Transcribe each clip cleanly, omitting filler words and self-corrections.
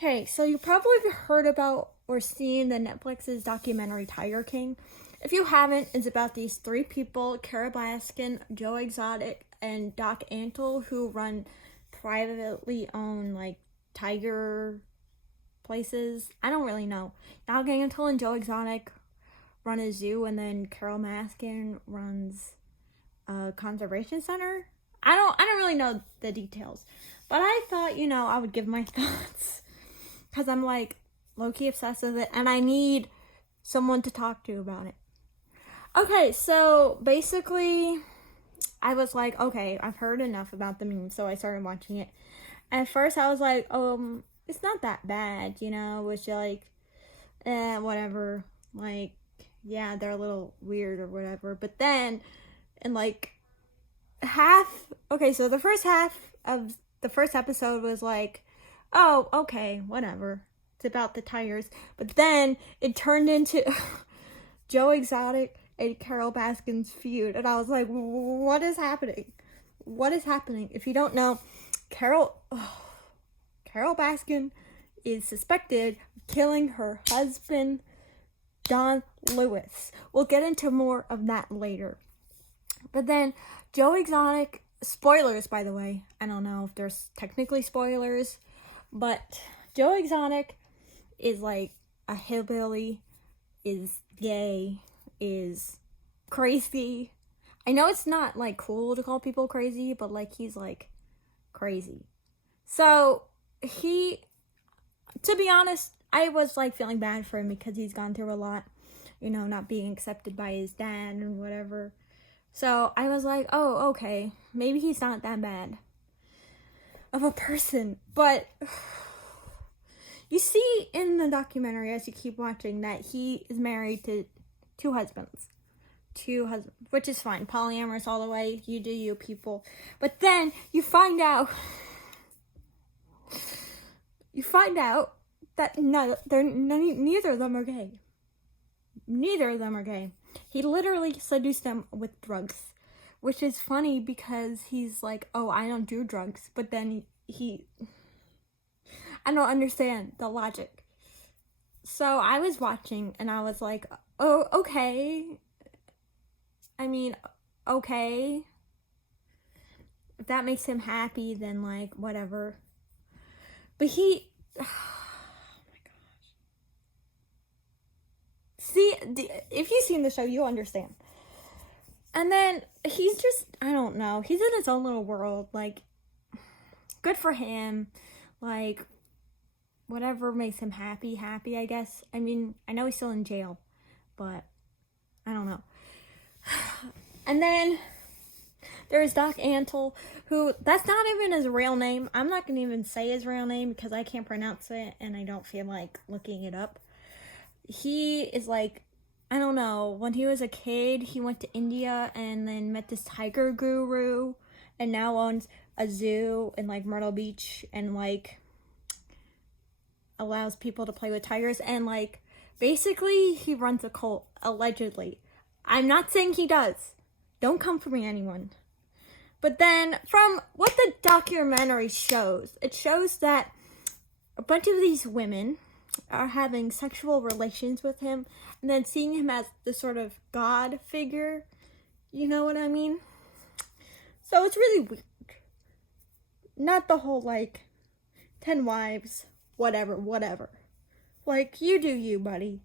Hey, so you probably heard about or seen the Netflix's documentary Tiger King. If you haven't, it's about these three people, Carol Baskin, Joe Exotic, and Doc Antle, who run privately owned tiger places. I don't really know. Doc Antle and Joe Exotic run a zoo, and then Carol Baskin runs a conservation center. I don't really know the details, but I thought I would give my thoughts because I'm low-key obsessed with it and I need someone to talk to about it. Okay, so basically I was like, okay, I've heard enough about the meme, so I started watching it. At first I was like, it's not that bad, which whatever. Yeah, they're a little weird or whatever. But then in so the first half of the first episode was like, oh, okay, whatever. It's about the tigers. But then it turned into Joe Exotic and Carol Baskin's feud. And I was like, what is happening? What is happening? If you don't know, Carol Baskin is suspected of killing her husband, Don Lewis. We'll get into more of that later. But then Joe Exotic, spoilers by the way, I don't know if there's technically spoilers, but Joe Exotic is like a hillbilly, is gay, is crazy. I know it's not cool to call people crazy, but he's crazy. So to be honest, I was feeling bad for him because he's gone through a lot, not being accepted by his dad and whatever. So I was like, oh, okay, maybe he's not that bad of a person. But you see in the documentary, as you keep watching, that he is married to two husbands, which is fine. Polyamorous all the way. You do you, people. But then you find out that neither of them are gay. Neither of them are gay. He literally seduced them with drugs, which is funny because he's like, oh, I don't do drugs. But then I don't understand the logic. So I was watching and I was like, oh, okay. I mean, okay. If that makes him happy, then whatever. But see, if you've seen the show, you'll understand. And then he's just, I don't know, he's in his own little world. Good for him. Whatever makes him happy, I guess. I mean, I know he's still in jail, but I don't know. And then there's Doc Antle, who, that's not even his real name. I'm not going to even say his real name because I can't pronounce it and I don't feel like looking it up. He is I don't know, when he was a kid, he went to India and then met this tiger guru and now owns a zoo in Myrtle Beach and allows people to play with tigers and basically he runs a cult, allegedly. I'm not saying he does. Don't come for me, anyone. But then from what the documentary shows, it shows that a bunch of these women are having sexual relations with him and then seeing him as the sort of god figure. You know what I mean? So it's really weird. Not the whole 10 wives, whatever. You do you, buddy.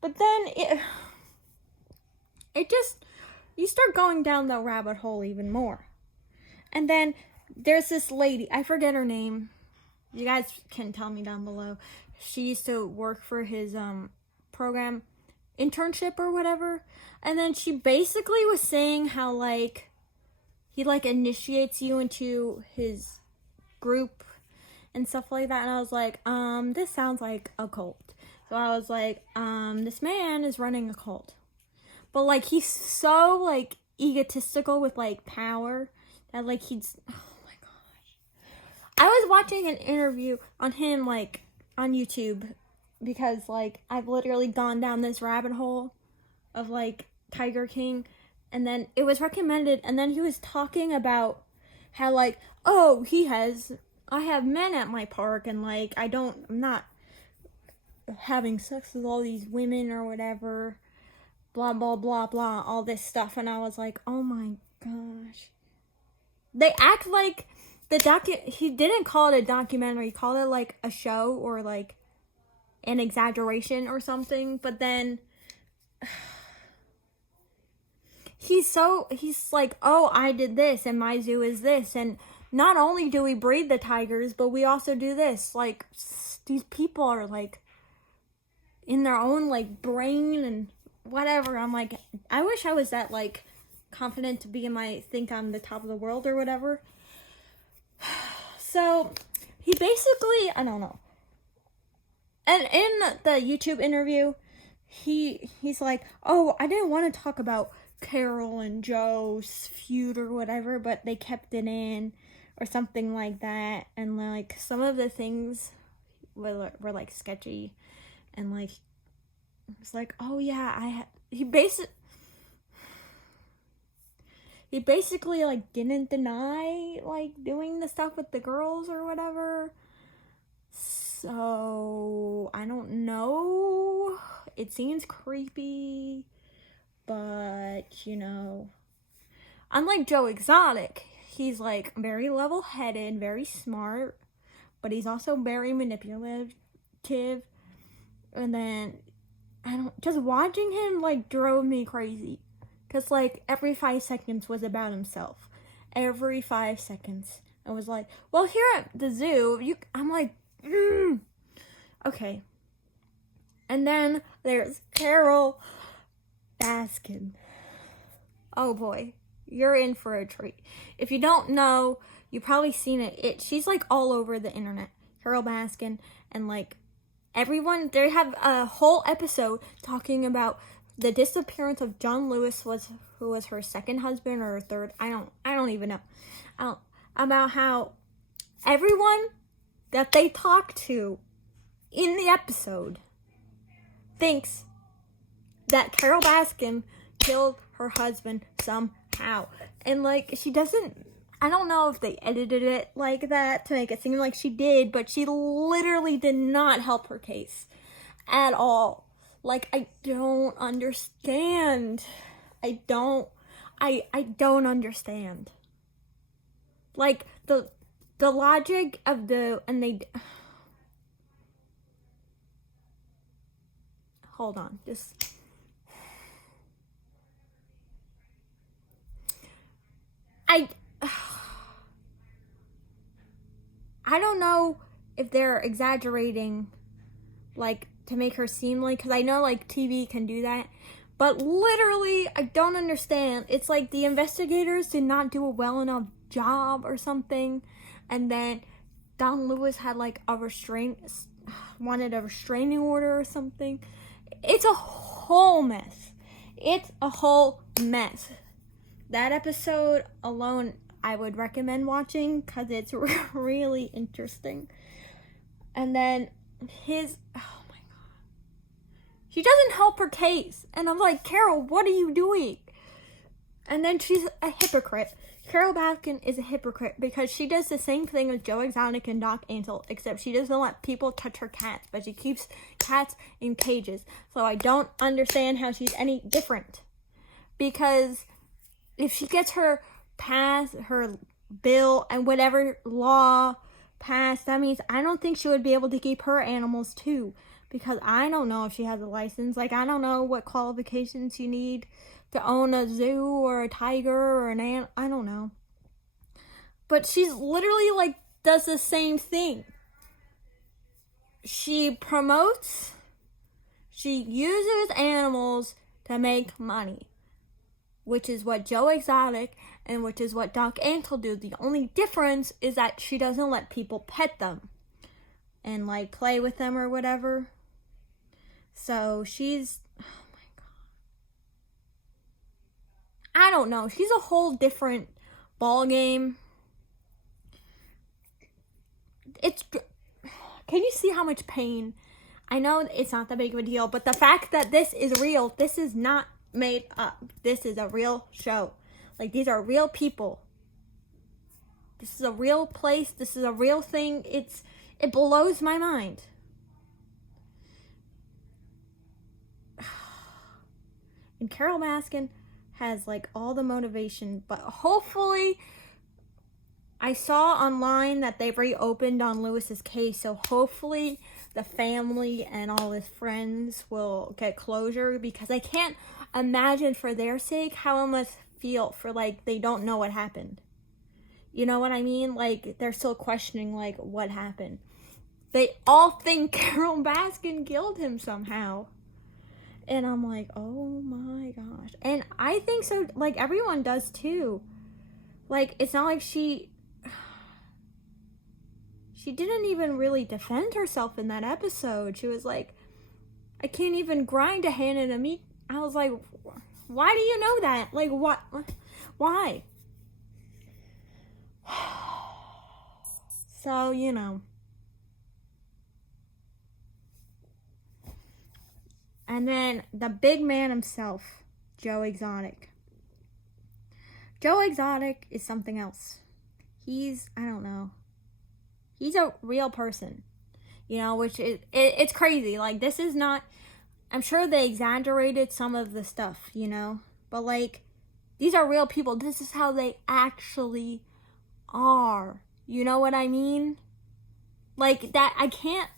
But then it just, you start going down the rabbit hole even more. And then there's this lady, I forget her name. You guys can tell me down below. She used to work for his program, internship or whatever. And then she basically was saying how he initiates you into his group and stuff like that. And I was like, this sounds like a cult. So I was like, this man is running a cult. But he's so egotistical with power that he's, oh my gosh. I was watching an interview on him on YouTube because I've literally gone down this rabbit hole of Tiger King, and then it was recommended, and then he was talking about how oh, he has I have men at my park, and like I'm not having sex with all these women or whatever, blah blah blah blah, all this stuff. And I was like, oh my gosh, they act like he didn't call it a documentary, he called it like a show or like an exaggeration or something. But then he's like, oh, I did this and my zoo is this, and not only do we breed the tigers, but we also do this. Like, these people are like in their own like brain and whatever. I'm like, I wish I was that like confident to be think I'm the top of the world or whatever. So he basically, I don't know. And in the YouTube interview, he's like, oh, I didn't want to talk about Carol and Joe's feud or whatever, but they kept it in or something like that. And like some of the things were like sketchy, and like it's like, oh yeah, he basically like didn't deny like doing the stuff with the girls or whatever. So I don't know, it seems creepy, but you know, unlike Joe Exotic, he's like very level-headed, very smart, but he's also very manipulative. And then just watching him like drove me crazy, because like every 5 seconds was about himself. Every 5 seconds I was like, well, here at the zoo I'm like, okay. And then there's Carol Baskin. Oh boy, you're in for a treat. If you don't know, you've probably seen it. She's like all over the internet. Carol Baskin, and like everyone, they have a whole episode talking about the disappearance of John Lewis, who was her second husband or third. I don't even know. About how everyone that they talk to in the episode thinks that Carol Baskin killed her husband somehow. And like, she doesn't, I don't know if they edited it like that to make it seem like she did, but she literally did not help her case at all. Like, I don't understand. I don't understand. Like, the logic of hold on, just I don't know if they're exaggerating, like, to make her seem like, because I know like TV can do that, but literally I don't understand. It's like the investigators did not do a well enough job or something, and then Don Lewis had like wanted a restraining order or something. It's a whole mess. That episode alone I would recommend watching, because it's really interesting. And then oh my god, she doesn't help her case, and I'm like, Carol, what are you doing? And then she's a hypocrite. Carol Baskin is a hypocrite because she does the same thing with Joe Exotic and Doc Antle, except she doesn't let people touch her cats, but she keeps cats in cages. So I don't understand how she's any different. Because if she gets her bill and whatever law passed, that means I don't think she would be able to keep her animals too. Because I don't know if she has a license. Like, I don't know what qualifications you need to own a zoo or a tiger or an ant. I don't know. But she's literally like does the same thing. She uses animals to make money, which is what Joe Exotic and which is what Doc Antle do. The only difference is that she doesn't let people pet them and like play with them or whatever. So she's, oh my god, I don't know. She's a whole different ball game. Can you see how much pain? I know it's not that big of a deal, but the fact that this is real, this is not made up. This is a real show. Like, these are real people This is a real place. This is a real thing. It blows my mind. And Carol Baskin has like all the motivation, but hopefully, I saw online that they've reopened on Lewis's case, so hopefully the family and all his friends will get closure, because I can't imagine for their sake how it must feel for like they don't know what happened. You know what I mean? Like they're still questioning like what happened. They all think Carol Baskin killed him somehow. And I'm like, oh my gosh. And I think so, like everyone does too. Like it's not like she didn't even really defend herself in that episode. She was like, I can't even grind a hand in a meat. I was like, why do you know that? Like, what? Why? So, you know. And then the big man himself, Joe Exotic. Joe Exotic is something else. I don't know. He's a real person, you know, which it's crazy. Like, this is not, I'm sure they exaggerated some of the stuff, you know, but like, these are real people. This is how they actually are. You know what I mean? Like, that, I can't,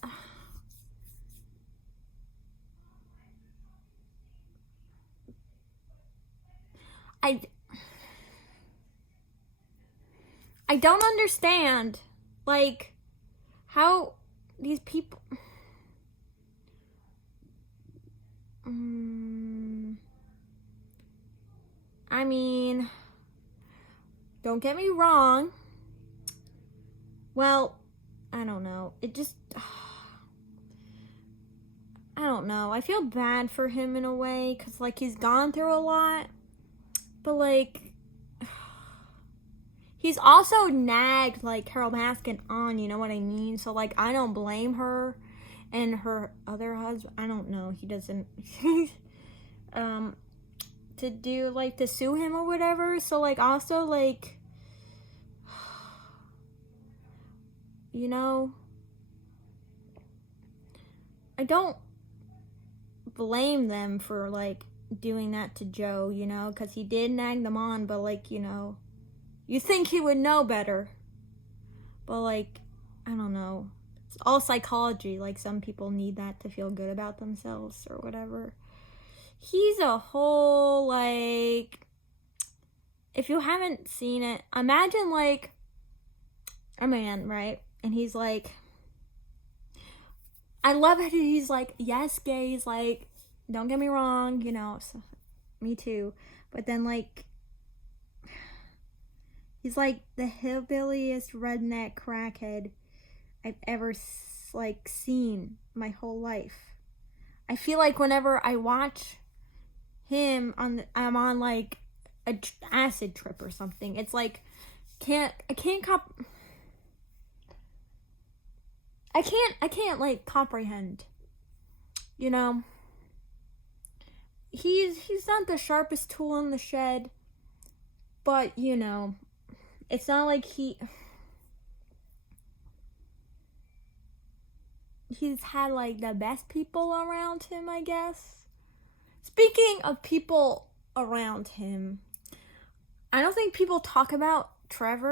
I don't understand, like, how these people, I mean, don't get me wrong. Well, I don't know. It just, I don't know. I feel bad for him in a way, because, like, he's gone through a lot. But, like, he's also nagged, like, Carol Baskin on, you know what I mean? So, like, I don't blame her. And her other husband, I don't know. He doesn't, to do, like, to sue him or whatever. So, like, also, like, you know, I don't blame them for, like, doing that to Joe, you know, because he did nag them on, but, like, you know, you think he would know better. But, like, I don't know. It's all psychology. Like, some people need that to feel good about themselves or whatever. He's a whole, like, if you haven't seen it, imagine, like, a man, right? And he's like, I love it. He's like, yes, gays, like, don't get me wrong, you know, so, me too. But then, like, he's like the hillbilliest redneck crackhead I've ever, like, seen my whole life. I feel like whenever I watch him I'm on, like, a acid trip or something. It's like, I can't, like, comprehend, you know. He's not the sharpest tool in the shed, but, you know, it's not like he's had, like, the best people around him, I guess. Speaking of people around him, I don't think people talk about Travis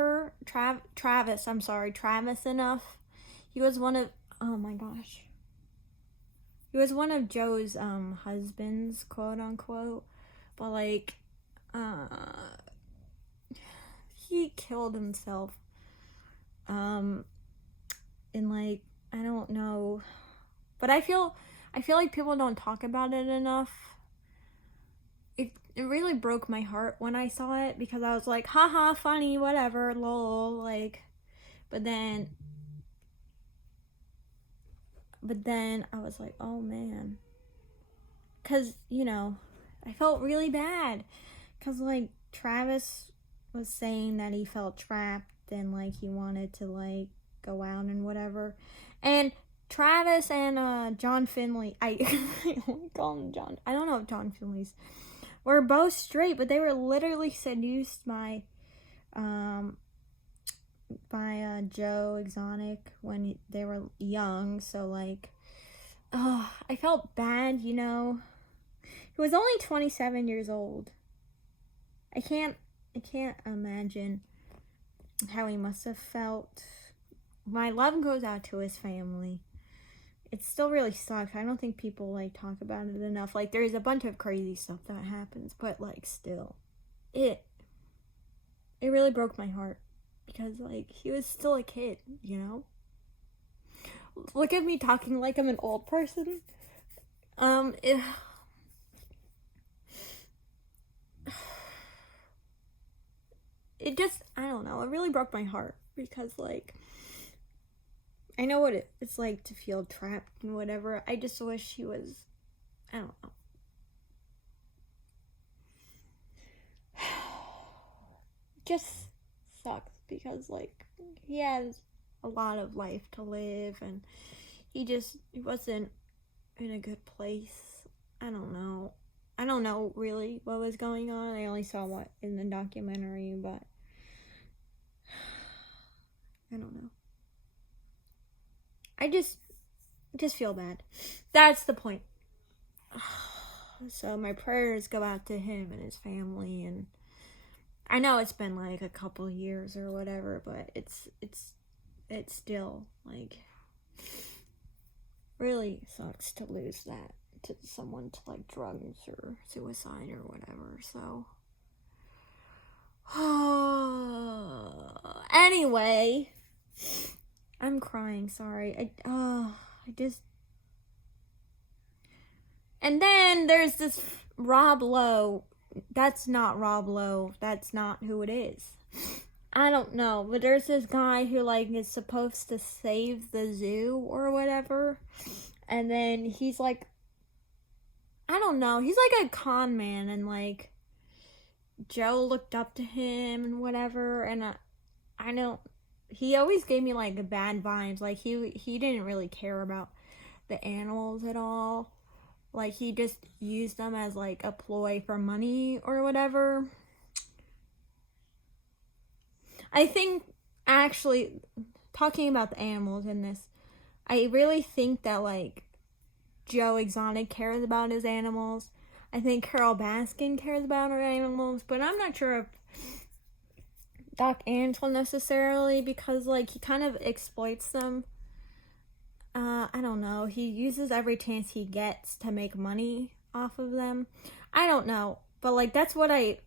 enough. He was one of, oh my gosh. He was one of Joe's husbands, quote unquote. But, like, he killed himself. And, like, I don't know. But I feel like people don't talk about it enough. It really broke my heart when I saw it, because I was like, haha, funny, whatever, lol, like, but then I was like, oh man, because, you know, I felt really bad, because, like, Travis was saying that he felt trapped and, like, he wanted to, like, go out and whatever, and Travis and John Finley, I call him John, I don't know if John Finley's, were both straight, but they were literally seduced by by Joe Exotic when they were young. So like, I felt bad, you know. He was only 27 years old. I can't imagine how he must have felt. My love goes out to his family. It still really sucks. I don't think people like talk about it enough. Like there's a bunch of crazy stuff that happens, but like still, it really broke my heart because like he was still a kid, you know. Look at me talking like I'm an old person. It just, I don't know, it really broke my heart because like I know what it's like to feel trapped and whatever. I just wish he was, I don't know. Just sucks because like he has a lot of life to live and he wasn't in a good place. I don't know really what was going on. I only saw what in the documentary, but I don't know. I just feel bad. That's the point. So my prayers go out to him and his family, and I know it's been like a couple years or whatever, but it's still like really sucks to lose that to someone to like drugs or suicide or whatever. So anyway, I'm crying, sorry. And then there's this Rob Lowe. That's not Rob Lowe. That's not who it is. I don't know, but there's this guy who like is supposed to save the zoo or whatever. And then he's like, I don't know, he's like a con man, and like Joe looked up to him and whatever, and I know he always gave me like bad vibes. Like he didn't really care about the animals at all. Like he just used them as like a ploy for money or whatever. I think actually talking about the animals in this, I really think that like Joe Exotic cares about his animals. I think Carole Baskin cares about her animals, but I'm not sure if Doc Antle necessarily, because like he kind of exploits them. I don't know. He uses every chance he gets to make money off of them. I don't know, but like that's what I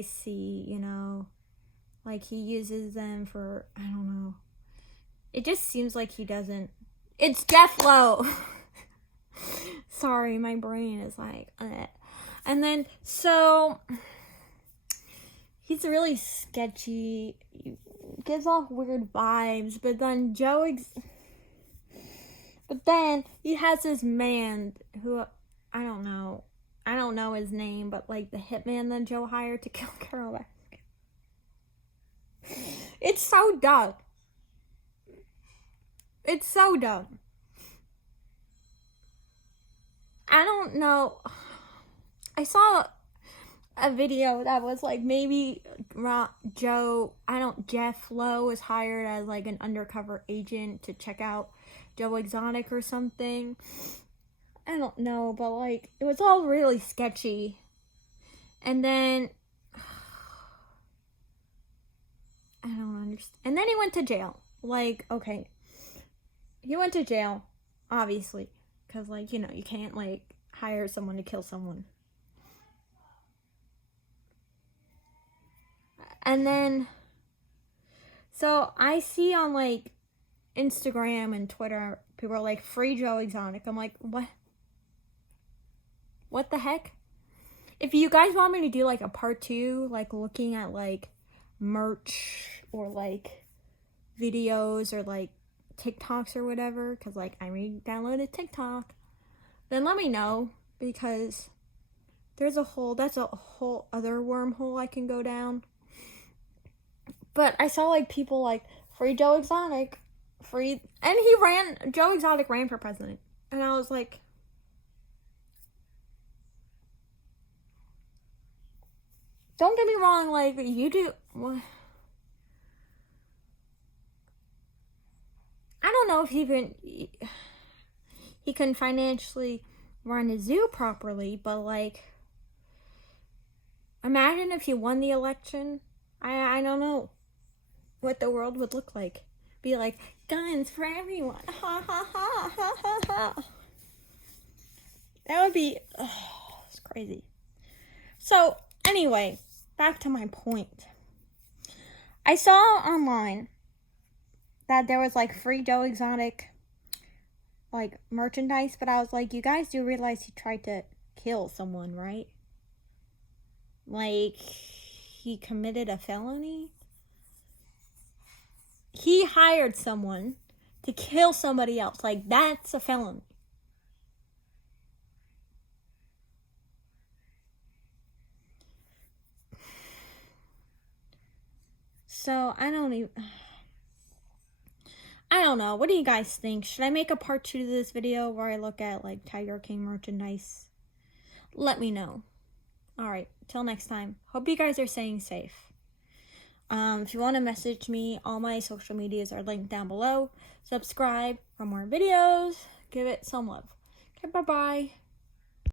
see, you know. Like he uses them for, I don't know. It just seems like he doesn't. It's Jeff Lowe. Sorry, my brain is like, And then so he's really sketchy. He gives off weird vibes, but then but then he has this man who I don't know his name, but like the hitman that Joe hired to kill Carole Baskin. It's so dumb. It's so dumb. I don't know. I saw a video that was like maybe Jeff Lowe was hired as like an undercover agent to check out Joe Exotic or something. I don't know, but like it was all really sketchy. And then I don't understand. And then he went to jail. Like, okay. He went to jail, obviously, because like, you know, you can't like hire someone to kill someone. And then so I see on like Instagram and Twitter, people are like, free Joe Exotic. I'm like, what the heck? If you guys want me to do like a part 2, like looking at like merch or like videos or like TikToks or whatever, because like I re-downloaded TikTok, then let me know, because that's a whole other wormhole I can go down. But I saw like people like, free Joe Exotic, and Joe Exotic ran for president, and I was like, don't get me wrong, like you do. I don't know if he can financially run a zoo properly, but like, imagine if he won the election. I don't know what the world would look like. Be like, guns for everyone. Ha ha ha ha ha ha. That would be, it's crazy. So anyway, back to my point. I saw online that there was like free Joe Exotic like merchandise, but I was like, you guys do realize he tried to kill someone, right? Like, he committed a felony? He hired someone to kill somebody else. Like, that's a felony. So, I don't know. What do you guys think? Should I make a part 2 to this video where I look at, like, Tiger King merchandise? Let me know. Alright, till next time. Hope you guys are staying safe. If you want to message me, all my social medias are linked down below. Subscribe for more videos. Give it some love. Okay, bye-bye.